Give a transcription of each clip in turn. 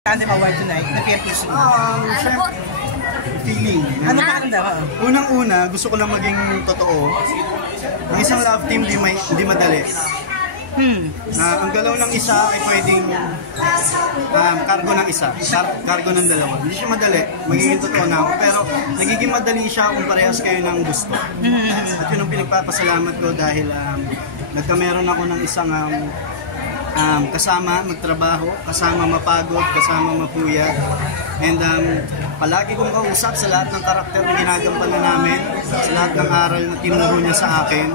Tandem Award tonight na PMPC. Feeling. Ano pa handa ka? Unang-una, gusto ko lang maging totoo. Ang isang love team di madali. Ang galaw ng isa ay pwedeng cargo ng isa, cargo ng dalawa. Hindi siya madali, magiging totoo na ako. Pero nagiging madali siya kung parehas kayo ng gusto. At yun ang pinagpapasalamat ko dahil nagkameron ako ng isang kasama magtrabaho, kasama mapagod, kasama mapuyat. And palagi kong kausap sa lahat ng karakter na ginagampanan namin, sa lahat ng aral na tinuro niya sa akin.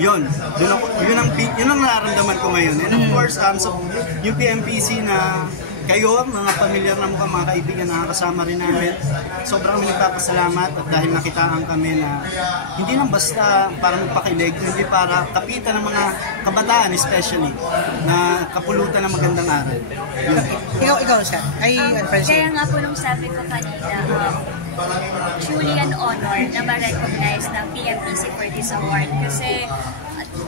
Yun ang nararamdaman ko ngayon. And of course, yung PMPC na kayo, mga pamilyar na mukha, mga kaibigan na kasama rin namin, sobrang nagpapasalamat at dahil nakitaan kami na hindi lang basta para magpakilig, hindi para kapitan ng mga kabataan especially, na kapulutan ng magandang aral. Ikaw, sir. Kaya nga po nung sabi ko kanina, truly an honor na ma-recognize ng PMPC for this award. Kasi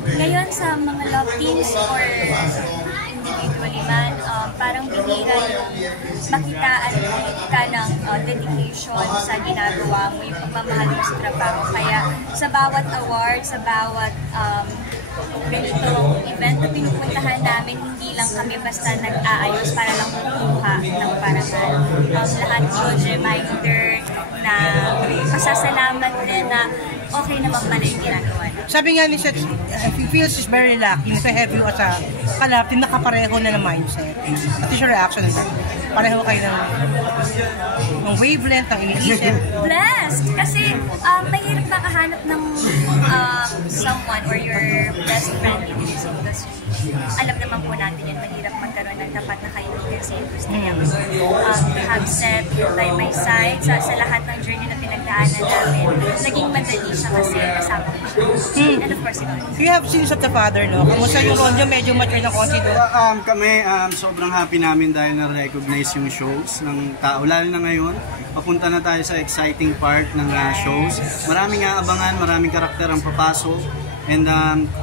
ngayon sa mga love teams or individually man, parang bihira yung makitaan ka ng dedication sa ginagawa mo, yung pagmamahal mo sa trabaho. Kaya sa bawat award, sa bawat ganitong event na pinupuntahan namin, hindi lang kami basta nag-aayos para lang kumuha ng parangal. Lahat yun reminder na pasasalamat din na okay naman pala yung ginagawa na. Sabi nga ni Seth, he feels is very lucky na have you as a kalab team, nakapareho na ng mindset. At is your reaction na pareho kayo ng wavelength, ng iniisip. Blessed! Kasi mahirap makahanap ng someone or your best friend in this industry. Alam naman po natin yun, mahirap magkaroon ng tapat na kaibigan sa industriya. To have Seth by my side sa lahat ng journey na pinagdaanan namin, naging madali siya kasi kasama ko siya. And of course, you have scenes of the father, no? Kamusta yung Ronjo? Medyo mature na konti doon. Kami, sobrang happy namin dahil na-recognize yung shows ng tao. Lalo na ngayon, papunta na tayo sa exciting part ng shows. Maraming aabangan, maraming karakter ang papasok. And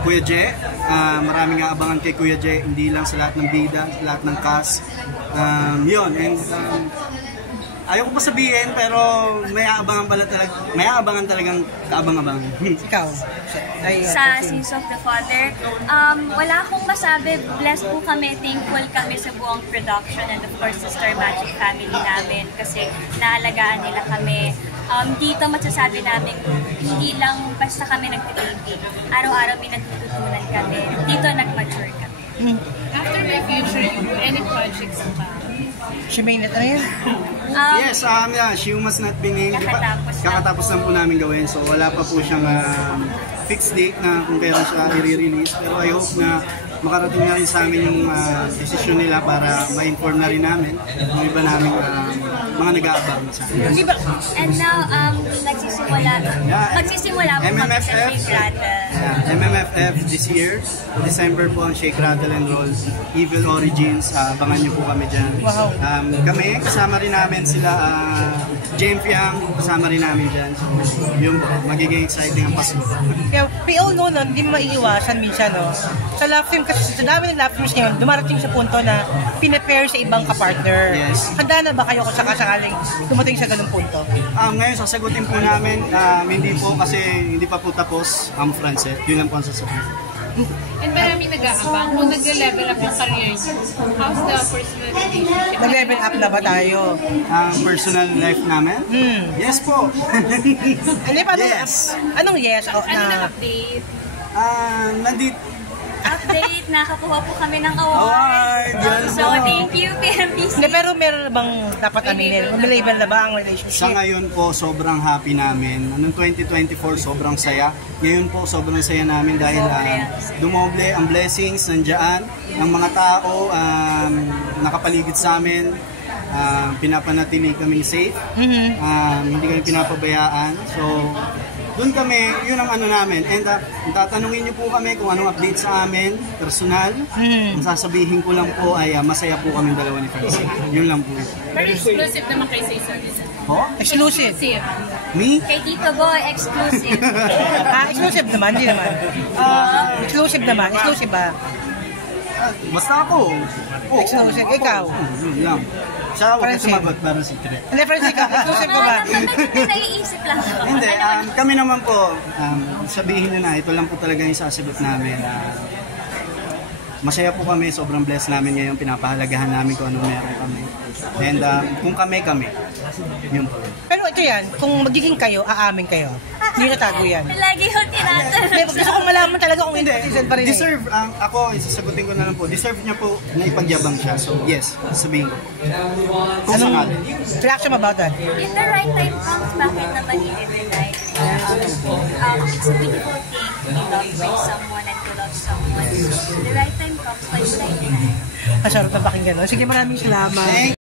Kuya Je, maraming aabangan kay Kuya Je, hindi lang sa lahat ng bida, sa lahat ng cast. Yun, and ayaw ko pa sabihin, pero may aabangan talagang kaabang-abang. Ikaw? Sa Scenes of the Father, wala akong masabi. Blessed po kami, thankful kami sa buong production and of course sa Star Magic family namin kasi naalagaan nila kami. Dito masasabi namin, hindi lang basta kami nagtitaping. Araw-araw may natututunan kami. Dito nag-mature kami. After my future, any projects pa? She may not, ano yan? Yes, She Must Not Be Named. Kakatapos lang po namin gawin. So wala pa po siyang fixed date na kung kailan siya i-release. Pero I hope na makarating na rin sa amin yung desisyon nila para ma-inform na rin namin yung iba namin mga nag-aabang sa amin. And now, magsisimula po kami sa Shake Rattle. MMFF this year, December po ang Shake Rattle and Roll, Evil Origins. Abangan niyo po kami dyan. Kami, kasama rin namin sila, James Fiang, kasama rin namin dyan. So, yun po, magiging exciting ang Pasko. We all know nun, hindi maiiwasan minsan, no? Sa love team, kasi sa dami ng love teams ngayon, dumarating sa punto na pinapair sa ibang kapartner. Yes. Handa na ba kayo kung sakaling dumating sa ganung punto? Ngayon, sasagutin po namin, hindi po kasi hindi pa po tapos ang Francet. Yun lang po ang sasagutin. And maraming nag-aabang kung nag-level up yung career niyo. How's the personal relationship? Nag-level up na ba tayo? Ang personal life namin? Yes po. Yes. Anong yes? Ano na-update? Update, nakakuha po kami ng award. So, thank you, PMPC. Pero meron na bang dapat aminin? May label na ba ang relationship? Sa ngayon po, sobrang happy namin. Noong 2024, sobrang saya. Ngayon po, sobrang saya namin dahil dumoble ang blessings nandiyan ng mga tao nakapaligid sa amin. Pinapanatili kaming safe. Hindi kami pinapabayaan. So, doon kami, yun ang ano namin. And tatanungin niyo po kami kung anong update sa amin, personal. Ang sasabihin ko lang po ay masaya po kami dalawa ni Francis. Yun lang po. Pero exclusive naman kayo sa isa't isa. Exclusive? Me? Kay Tito Boy, exclusive. Exclusive naman, hindi naman. Exclusive naman. Exclusive ba? Basta ako. Oo, Exclusive. ako. Ikaw? Yun lang. Siya, huwag ka Friendship. sumagot para secret. Hindi, pero ikaw, exclusive ka ba? May naiisip lang ako. Hindi, kami naman po, sabihin nyo na, ito lang po talaga yung sasagot namin. Masaya po kami, sobrang blessed namin ngayon, pinapahalagahan namin kung ano meron kami. And kung kami, yun po. Pero ito yan, kung magiging kayo, aamin kayo. Hindi natago yan. Lagi yung tinatanong. Hindi, gusto kong malaman talaga kung hindi season pa rin. Deserve, ako, isasagutin ko na lang po, deserve niya po na ipagyabang siya. So yes, sabihin ko. Kung sakali. Reaction about that? In the right time comes, bakit naman i-deny? It's a beautiful thing to be loved by someone and to love someone. The right time comes, why would I deny? Masarap na pakinggan. Sige, maraming salamat.